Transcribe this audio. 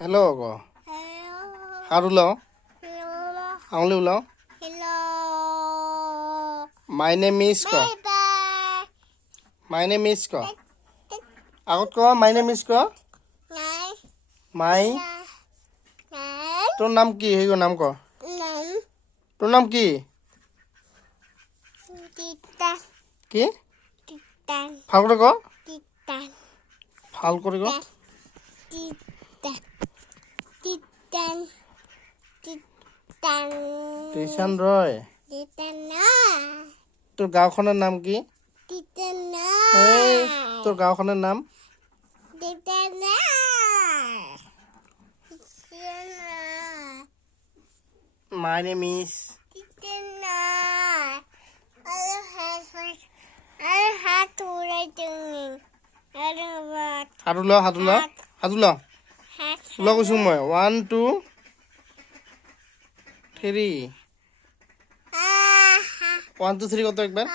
Hello ko. Haru lao. Aungli lao. My name is ko. My name is ko. Agot ko my name is ko. My. তোর নাম কি হেগো নাম ক তোর নাম কি কি ভাল করে ক ভাল করে ক টিশন রয় তোর গাঁওখনৰ নাম কি তোৰ গাঁওখনৰ নাম My name is Haru lao. Lo কৈছো মই 1 2 3 1 2 3 কত একবার